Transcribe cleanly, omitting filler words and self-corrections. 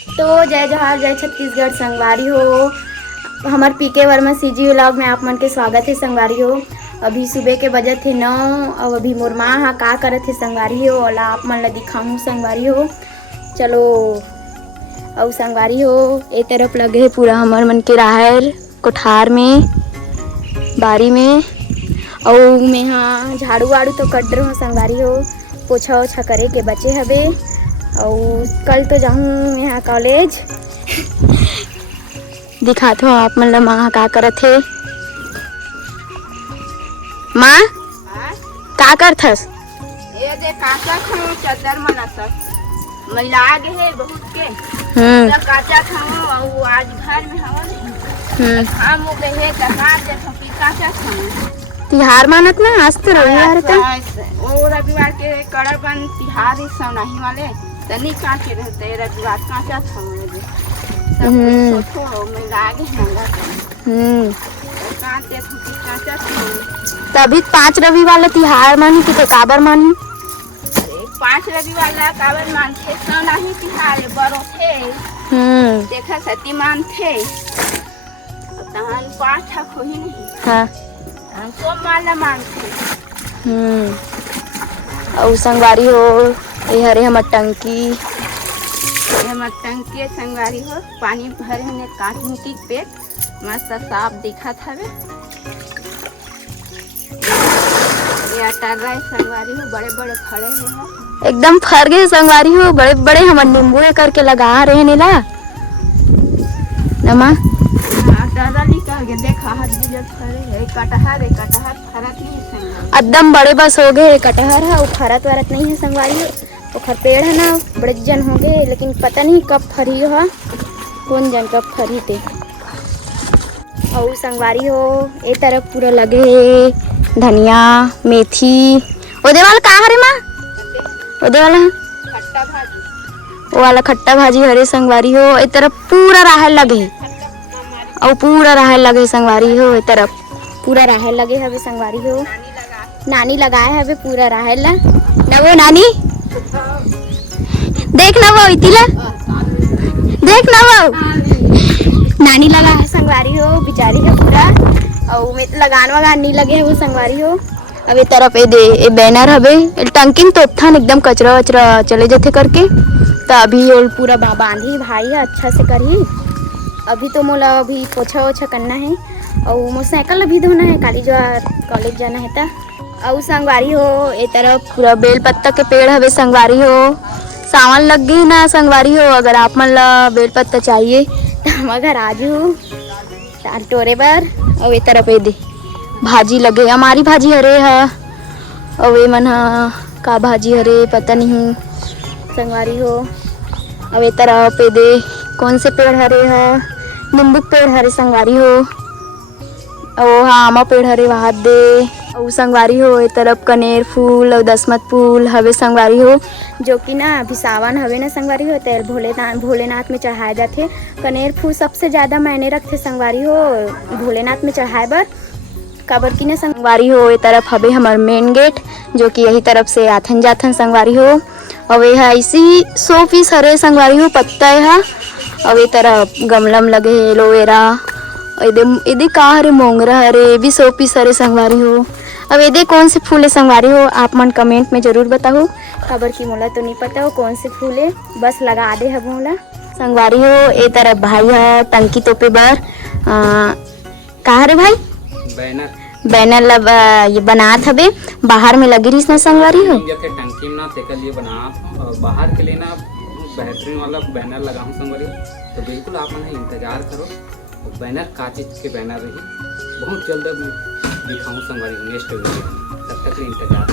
तो जय जोहार जय छत्तीसगढ़ संगवारी हो। हमार पीके वर्मा सीजी व्लॉग में आप मन के स्वागत है संगवारी हो। अभी सुबह के बजत थे 9 और अभी मोर माँ हा का करत है संगवारी हो, ओला आप मन ला दिखाऊँ संगवारी हो। चलो और संगवारी हो ए तरफ लगे है पूरा हमार मन के राहर कोठार में बारी में। और मैं हाँ झाड़ू वाड़ू तो कट रहा हूँ संगवारी हो, पोछा ओछा करे के बचे हवे। और कल तो जाऊँ यहाँ कॉलेज दिखात हो आप मन ला माँ का करत है। माँ का करथस? ये दे काचा खाऊं चदर मनसस मैला गे है बहुत के तो काचा खाऊं और आज घर में हवा हम हो गए है तहार दे तो काचा खाऊं। तिहार मानत ना आज तो रविवार था। ओ रविवार के कड़ा बन तिहार ही सौनाही वाले तनी काचे रहते रविवार काचा खाऊं दे सब सोचो मैला गे नंगा काचे तो काचा खाऊं। तभी 5 रवि वाला तिहार मानी कि तो काबर मानी? 5 रविवार ला काबर मानथे सौनाही तिहार बरो थे देखा सती मानथे तहान 5 ठक होही नहीं। हाँ हम सोमवार ला मानथे। और संगवारी हो ये हरे हमर टंकी संगवारी हो पानी भरे ने काट मुकी पेट मस्त साफ दिखत हवे। ये टर्रा संगवारी हो बड़े बड़े खड़े हैं एकदम फर गए संगवारी हो, बड़े बड़े हमर नींबू करके लगा रहे नीला नमा टर्रा निकल के देखा हाथ दिल फरे है कटहर फरत नहीं संगवारी एकदम बड़े बस हो गए। कटहर है वो फरत वरत नहीं है संगवारी हो, ओखर पेड़ है ना बड़े जन हो गए लेकिन पता नहीं कब फरी हो, कौन जन कब फरी थे। और संगवारी हो ए तरफ पूरा लगे है धनिया मेथी। ओदे वाला का हरे माँ? ओदे वाला खट्टा भाजी वो वाला खट्टा भाजी हरे संगवारी हो। ए तरफ पूरा राहर लगे और पूरा राहर लगे संगवारी हो। ए तरफ पूरा राहर लगे हवे संगवारी हो, नानी लगाए हवे पूरा राहर ला नवो नानी देख नवो इतिला देख नवो नानी लगा है संगवारी हो बिचारी है पूरा। और में लगान वगान नहीं लगे है वो संगवारी हो। अब ये तरफ ए बैनर हवे टंकिंग तो थान एकदम कचरा वचरा चले जाते करके तो अभी ये पूरा बांधी भाई है अच्छा से करही। अभी तो मोला अभी पोछा ओछा करना है और मोटरसाइकिल भी धोना है कॉलेज जाना है ता। और संगवारी हो ए तरफ पूरा बेल पत्ता के पेड़ हवे संगवारी हो। सावन लग गई ना संगवारी हो, अगर आप मन ला बेल पत्ता चाहिए तो हम घर आजू टोरे बर। और ए तरफ दे भाजी लगे हमारी भाजी हरे है और ये मन का भाजी हरे पता नहीं संगवारी हो। अब ए तरफ दे कौन से पेड़ हरे है? नींबू पेड़ हरे संगवारी हो और हाँ आमा पेड़ हरे वहां दे। और संगवारी हो ए तरफ कनेर फूल और दसमत फूल हवे संगवारी हो, जो कि ना अभी सावन हवे ना संगवारी हो तेल भोलेनाथ में चढ़ाए जाते। कनेर फूल सबसे ज़्यादा मायने रखते संगवारी हो भोलेनाथ में चढ़ाए बर काबर की ना संगवारी हो। ए तरफ हवे हमार मेन गेट जो कि यही तरफ से आथन जाथन संगवारी हो। और ये इसी 100 पीस हरे संगवारी हो पत्ता है। और ये तरफ गमलम लगे एलोवेरा इधे का हरे मोंगरा हरे भी 100 पीस हरे संगवारी हो। अब इधे कौन से फूल है संगवारी हो आप मन कमेंट में जरूर बताओ, खबर की मोला तो नहीं पता हो कौन से फूल है, बस लगा दे है मोला संगवारी हो। ए तरफ भाई है टंकी तोपे बर का हरे भाई बैनर ये बनात हवे बाहर में लगी रही ना संगवारी हो। टंकी में ना तेकर लिए बनात बाहर के लिए ना बेहतरीन वाला बैनर लगाऊं संगवारी तो बिल्कुल आप मन इंतजार करो। बैनर का चीज के बैनर रही बहुत जल्द दिखाऊं संगवारी नेक्स्ट वीडियो, तब तक इंतजार।